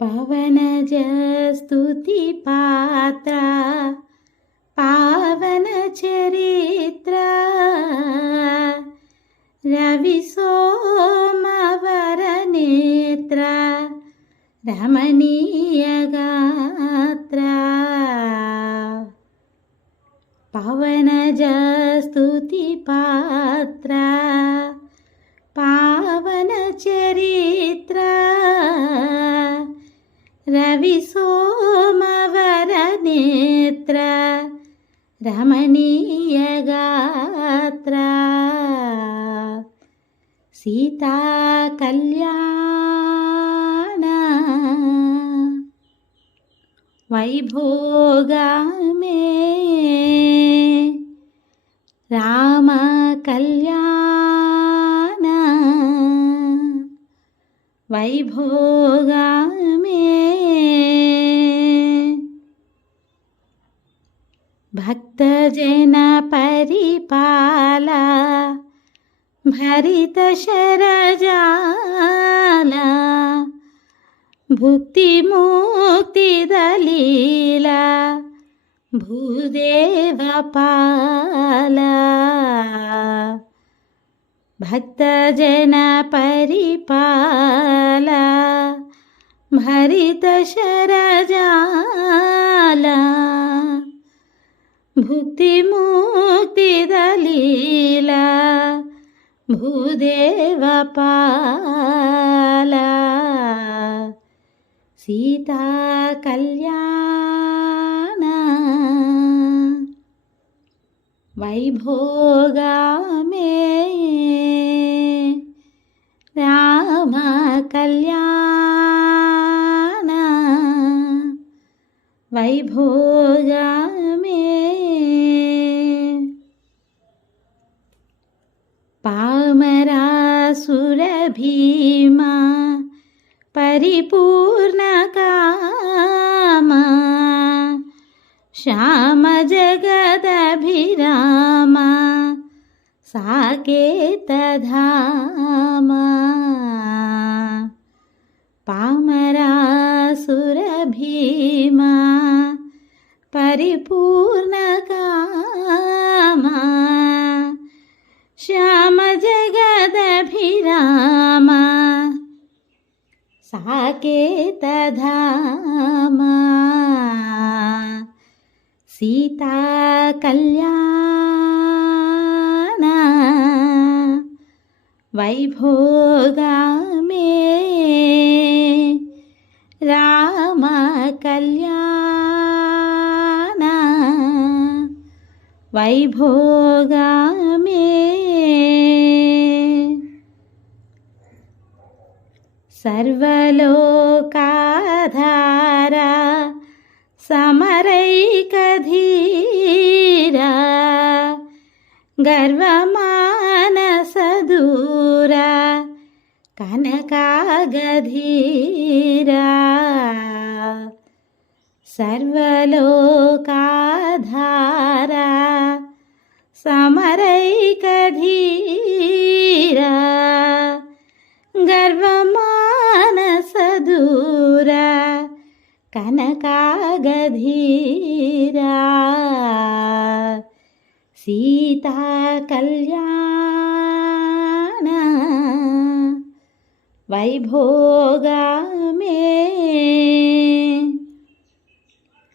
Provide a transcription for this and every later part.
పవనజ స్తుతి పాత్ర పావన చరిత్ర రవి సోమవర నేత్ర రమణీయ గాత్ర పవనజ స్తుతి పాత్ర పావన చరిత్ర రవి సోమవర నేత్ర రమణీయ గాత్ర సీతా కళ్యాణ వైభోగమే రామ కళ్యాణ వైభోగమే భక్తజన పరిపాల భరిత శరజాల భుక్తి ముక్తి దలీల భూదేవ పాల భక్తజన పరిపాల భరిత శరజాల భుక్తి ముక్తి దలీల భూదేవ పాల సీతా కళ్యాణ వైభోగమే రామ కళ్యాణ వైభోగమే పామరాసుర భీమా పరిపూర్ణ కామ శ్యామ జగదభిరామ సాకేత ధామ పామరాసుర భీమా పరిపూర్ణ కామ శ్యామ జగదభిరామ సాకేత ధామ సీతా కళ్యాణ వైభోగమే రామ కళ్యాణ వైభోగమే సర్వలోకాధార సమరైకధీరా గర్వమానసదూరా కనకాగధీరా సర్వలోకాధార సమరైకధీరా గర్వమానసదూరా కనకాగధీరా సీతా కళ్యాణ వైభోగమే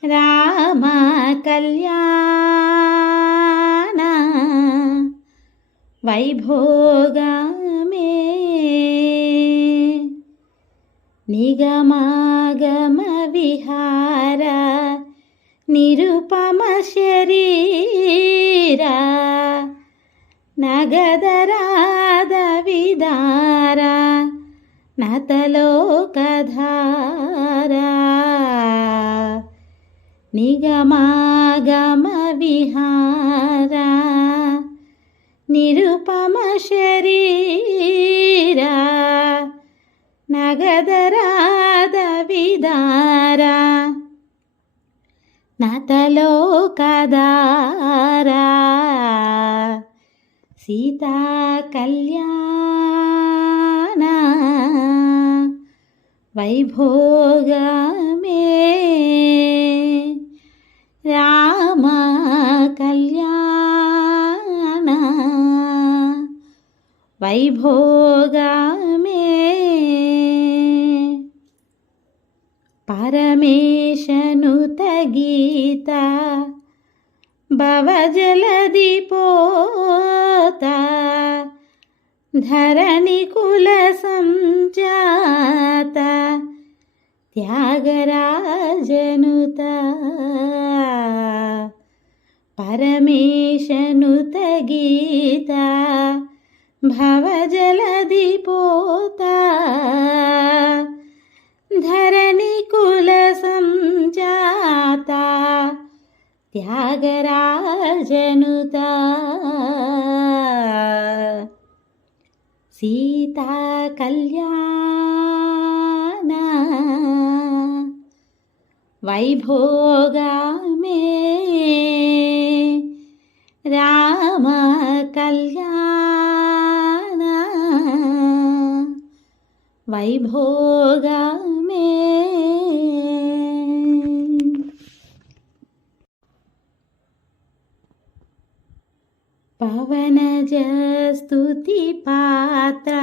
రామ కళ్యాణ వైభోగమే నిగమాగమ విహార నిరుపమ శరీరా నగదరాద విదార నతలోకధారా నిగమాగమ విహార నిరుపమ శరీరా నగదరాద విదార నతలోకధారా సీతా కళ్యాణ వైభోగమే రామ కళ్యాణ వైభోగమే పరమేశనుత గీత భవజలది పోత ధరణి కుల సంజాత త్యాగరాజనుత పరమేశనుత గీత భవజలది పోత ధరణి కుల సంజాత త్యాగరాజనుత సీతా కళ్యాణ వైభోగమే రామ కళ్యాణ వైభోగమే పవనజ స్తుతి పాత్ర